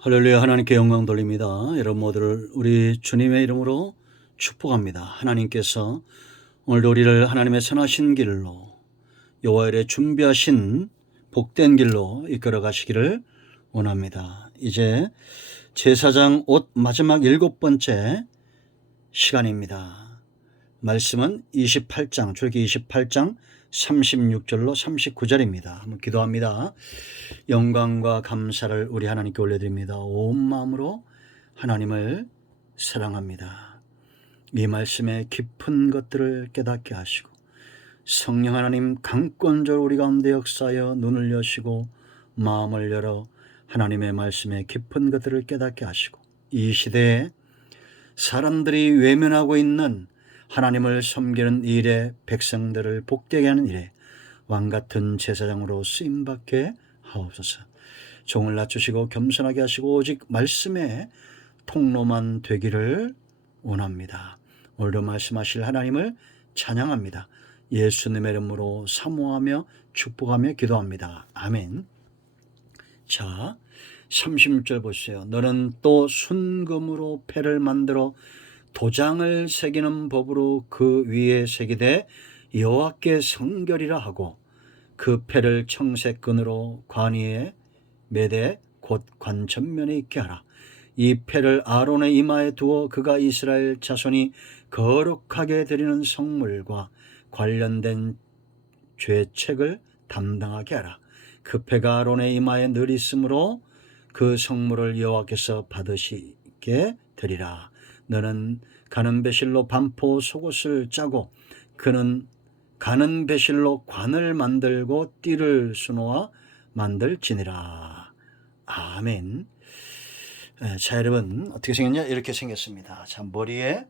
할렐루야. 하나님께 영광 돌립니다. 여러분 모두를 우리 주님의 이름으로 축복합니다. 하나님께서 오늘도 우리를 하나님의 선하신 길로 여호와의 준비하신 복된 길로 이끌어 가시기를 원합니다. 이제 제사장 옷 마지막 7번째 시간입니다. 말씀은 28장 출애굽기 28장 36절로 39절입니다. 한번 기도합니다. 영광과 감사를 우리 하나님께 올려드립니다. 온 마음으로 하나님을 사랑합니다. 이 말씀의 깊은 것들을 깨닫게 하시고 성령 하나님 강권적으로 우리 가운데 역사하여 눈을 여시고 마음을 열어 하나님의 말씀의 깊은 것들을 깨닫게 하시고 이 시대에 사람들이 외면하고 있는 하나님을 섬기는 일에 백성들을 복되게 하는 일에 왕같은 제사장으로 쓰임받게 하옵소서. 종을 낮추시고 겸손하게 하시고 오직 말씀의 통로만 되기를 원합니다. 오늘도 말씀하실 하나님을 찬양합니다. 예수님의 이름으로 사모하며 축복하며 기도합니다. 아멘. 자, 36절 보세요. 너는 또 순금으로 패를 만들어 도장을 새기는 법으로 그 위에 새기되 여호와께 성결이라 하고 그 패를 청색끈으로 관 위에 매대 곧 관 전면에 있게 하라. 이 패를 아론의 이마에 두어 그가 이스라엘 자손이 거룩하게 드리는 성물과 관련된 죄책을 담당하게 하라. 그 패가 아론의 이마에 늘 있으므로 그 성물을 여호와께서 받으시게 되리라. 너는 가는 배실로 반포 속옷을 짜고 그는 가는 배실로 관을 만들고 띠를 수놓아 만들지니라. 아멘. 자, 여러분 어떻게 생겼냐? 이렇게 생겼습니다. 자, 머리에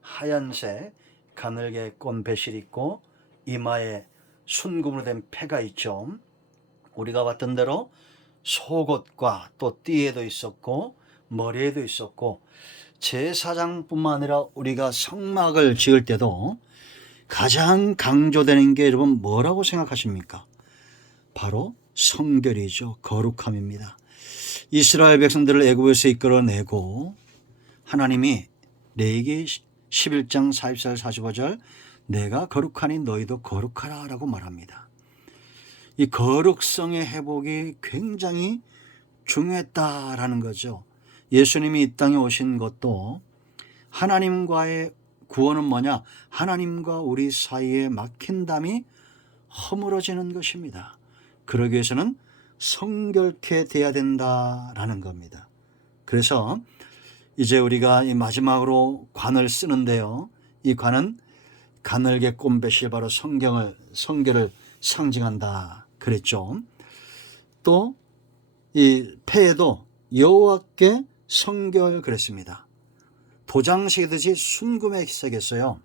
하얀색 가늘게 꼰 배실이 있고 이마에 순금으로 된 패가 있죠. 우리가 봤던 대로 속옷과 또 띠에도 있었고 머리에도 있었고 제사장뿐만 아니라 우리가 성막을 지을 때도 가장 강조되는 게 여러분 뭐라고 생각하십니까? 바로 성결이죠. 거룩함입니다. 이스라엘 백성들을 애굽에서 이끌어내고 하나님이 레위기 11장 44절 45절 내가 거룩하니 너희도 거룩하라 라고 말합니다. 이 거룩성의 회복이 굉장히 중요했다라는 거죠. 예수님이 이 땅에 오신 것도 하나님과의 구원은 뭐냐? 하나님과 우리 사이에 막힌 담이 허물어지는 것입니다. 그러기 위해서는 성결케 돼야 된다라는 겁니다. 그래서 이제 우리가 이 마지막으로 관을 쓰는데요. 이 관은 가늘게 꼰 배실 바로 성결을 상징한다 그랬죠. 또 이 패에도 여호와께 성결 그랬습니다. 도장 새기듯이 순금에 새겼어요.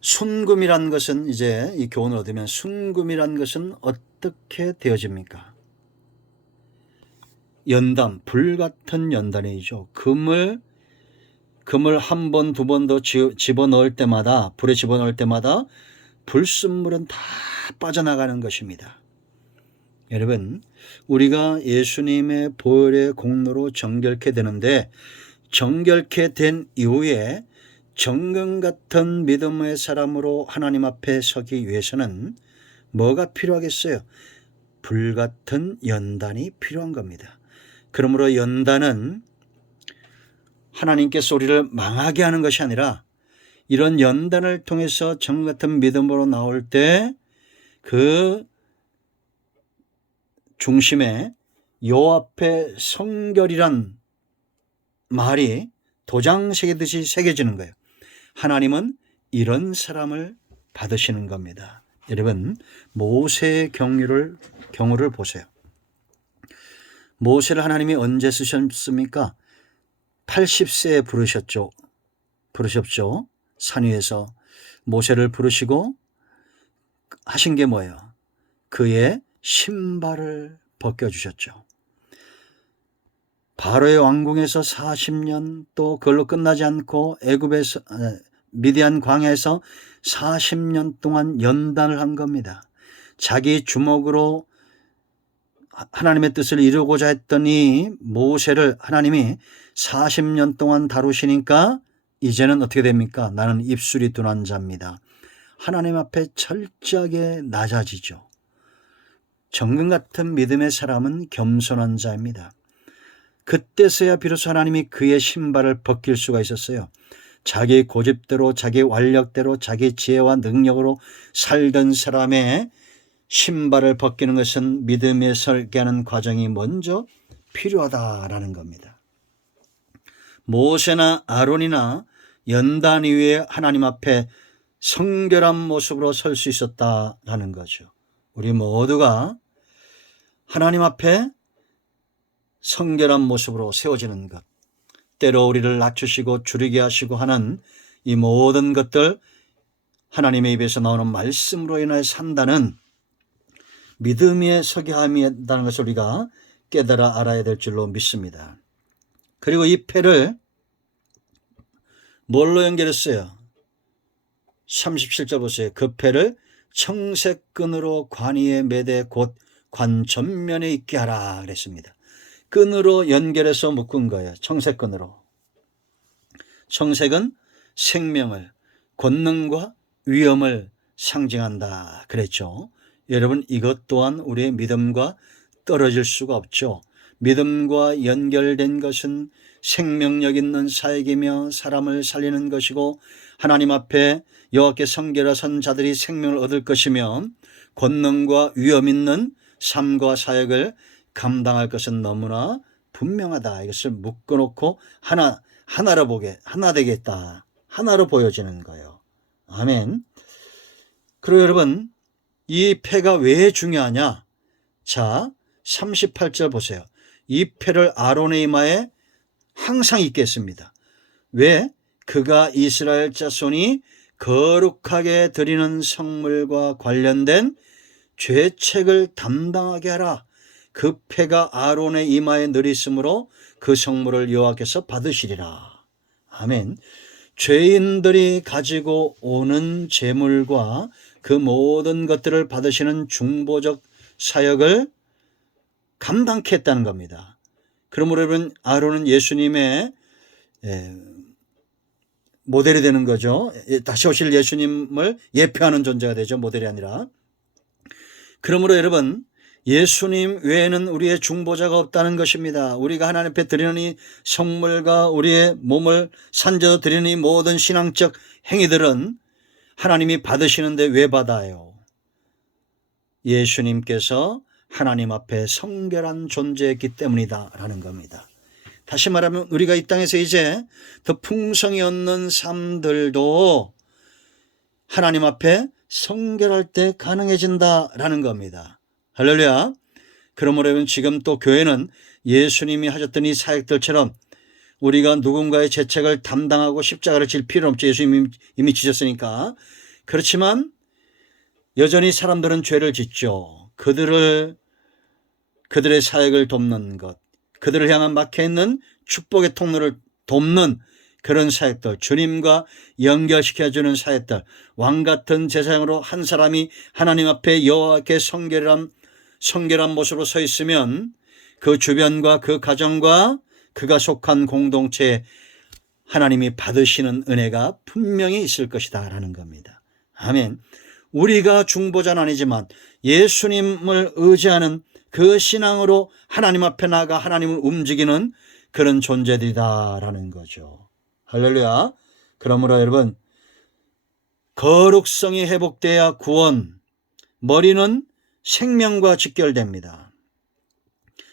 순금이란 것은 이제 이 교훈을 얻으면 순금이란 것은 어떻게 되어집니까? 연단, 불같은 연단이죠. 금을 한 번, 두 번 더 집어넣을 때마다 불에 집어넣을 때마다 불순물은 다 빠져나가는 것입니다. 여러분, 우리가 예수님의 보혈의 공로로 정결케 되는데 정결케 된 이후에 정금 같은 믿음의 사람으로 하나님 앞에 서기 위해서는 뭐가 필요하겠어요? 불같은 연단이 필요한 겁니다. 그러므로 연단은 하나님께서 우리를 망하게 하는 것이 아니라 이런 연단을 통해서 정금 같은 믿음으로 나올 때 그 중심에 여호와 앞에 성결이란 말이 도장 새기듯이 새겨지는 거예요. 하나님은 이런 사람을 받으시는 겁니다. 여러분, 모세의 경우를 보세요. 모세를 하나님이 언제 쓰셨습니까? 80세에 부르셨죠. 산 위에서 모세를 부르시고 하신 게 뭐예요? 그의 신발을 벗겨주셨죠. 바로의 왕궁에서 40년 또 그걸로 끝나지 않고 애굽에서 미디안 광야에서 40년 동안 연단을 한 겁니다. 자기 주먹으로 하나님의 뜻을 이루고자 했더니 모세를 하나님이 40년 동안 다루시니까 이제는 어떻게 됩니까? 나는 입술이 둔한 자입니다. 하나님 앞에 철저하게 낮아지죠. 정금 같은 믿음의 사람은 겸손한 자입니다. 그때서야 비로소 하나님이 그의 신발을 벗길 수가 있었어요. 자기 고집대로 자기 완력대로 자기 지혜와 능력으로 살던 사람의 신발을 벗기는 것은 믿음에 설게 하는 과정이 먼저 필요하다라는 겁니다. 모세나 아론이나 연단 위에 하나님 앞에 성결한 모습으로 설 수 있었다라는 거죠. 우리 모두가 하나님 앞에 성결한 모습으로 세워지는 것, 때로 우리를 낮추시고 줄이게 하시고 하는 이 모든 것들, 하나님의 입에서 나오는 말씀으로 인하여 산다는 믿음의 서게 함이라는 것을 우리가 깨달아 알아야 될 줄로 믿습니다. 그리고 이 패를 뭘로 연결했어요? 37절 보세요. 그 패를 청색끈으로 관 위에 매대 곧 관 전면에 있게 하라 그랬습니다. 끈으로 연결해서 묶은 거예요. 청색끈으로. 청색은 생명을, 권능과 위엄을 상징한다 그랬죠. 여러분, 이것 또한 우리의 믿음과 떨어질 수가 없죠. 믿음과 연결된 것은 생명력 있는 사역이며 사람을 살리는 것이고, 하나님 앞에 여호와께 성결하 선 자들이 생명을 얻을 것이며, 권능과 위엄 있는 삶과 사역을 감당할 것은 너무나 분명하다. 이것을 묶어놓고 하나 되겠다. 하나로 보여지는 거예요. 아멘. 그리고 여러분, 이 패가 왜 중요하냐? 자, 38절 보세요. 이 패를 아론의 이마에 항상 있게 했습니다. 왜? 그가 이스라엘 자손이 거룩하게 드리는 성물과 관련된 죄책을 담당하게 하라. 그 패가 아론의 이마에 늘 있으므로 그 성물을 여호와께서 받으시리라. 아멘. 죄인들이 가지고 오는 재물과 그 모든 것들을 받으시는 중보적 사역을 감당케 했다는 겁니다. 그러므로 여러분, 아론은 예수님의 모델이 되는 거죠. 다시 오실 예수님을 예표하는 존재가 되죠. 모델이 아니라. 그러므로 여러분, 예수님 외에는 우리의 중보자가 없다는 것입니다. 우리가 하나님 앞에 드리는 이 성물과 우리의 몸을 산재로 드리는 이 모든 신앙적 행위들은 하나님이 받으시는데 왜 받아요? 예수님께서 하나님 앞에 성결한 존재였기 때문이다 라는 겁니다. 다시 말하면 우리가 이 땅에서 이제 더 풍성히 얻는 삶들도 하나님 앞에 성결할 때 가능해진다라는 겁니다. 할렐루야. 그러므로 여러분, 지금 또 교회는 예수님이 하셨던 이 사역들처럼 우리가 누군가의 죄책을 담당하고 십자가를 질 필요는 없죠. 예수님이 이미 지셨으니까. 그렇지만 여전히 사람들은 죄를 짓죠. 그들의 사역을 돕는 것, 그들을 향한 막혀있는 축복의 통로를 돕는 그런 사역들, 주님과 연결시켜주는 사역들, 왕같은 제사장으로 한 사람이 하나님 앞에 여호와께 성결한 모습으로 서 있으면 그 주변과 그 가정과 그가 속한 공동체에 하나님이 받으시는 은혜가 분명히 있을 것이다 라는 겁니다. 아멘. 우리가 중보자는 아니지만 예수님을 의지하는 그 신앙으로 하나님 앞에 나가 하나님을 움직이는 그런 존재들이다라는 거죠. 할렐루야. 그러므로 여러분, 거룩성이 회복돼야 구원, 머리는 생명과 직결됩니다.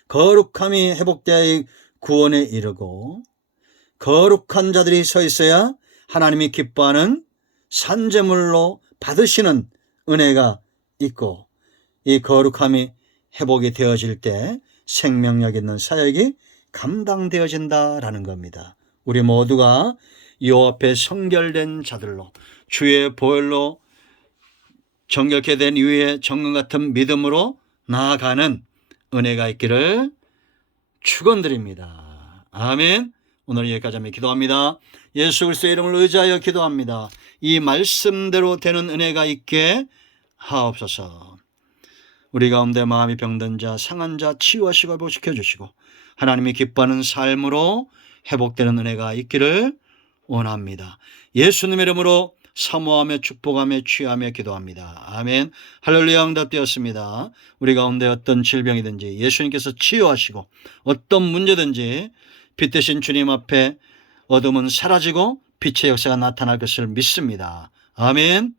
거룩함이 회복돼야 구원에 이르고, 거룩한 자들이 서 있어야 하나님이 기뻐하는 산제물로 받으시는 은혜가 있고, 이 거룩함이 회복이 되어질 때 생명력 있는 사역이 감당되어진다라는 겁니다. 우리 모두가 여호와 앞에 성결된 자들로, 주의 보혈로 정결케 된 이후에 정금 같은 믿음으로 나아가는 은혜가 있기를 축원드립니다. 아멘. 오늘 여기까지 하며 기도합니다. 예수 그리스도의 이름을 의지하여 기도합니다. 이 말씀대로 되는 은혜가 있게 하옵소서. 우리 가운데 마음이 병든 자, 상한 자 치유하시고 회복시켜 주시고 하나님이 기뻐하는 삶으로 회복되는 은혜가 있기를 원합니다. 예수님의 이름으로 사모하며 축복하며 취하며 기도합니다. 아멘. 할렐루야. 응답되었습니다. 우리 가운데 어떤 질병이든지 예수님께서 치유하시고 어떤 문제든지 빛 대신 주님 앞에 어둠은 사라지고 빛의 역사가 나타날 것을 믿습니다. 아멘.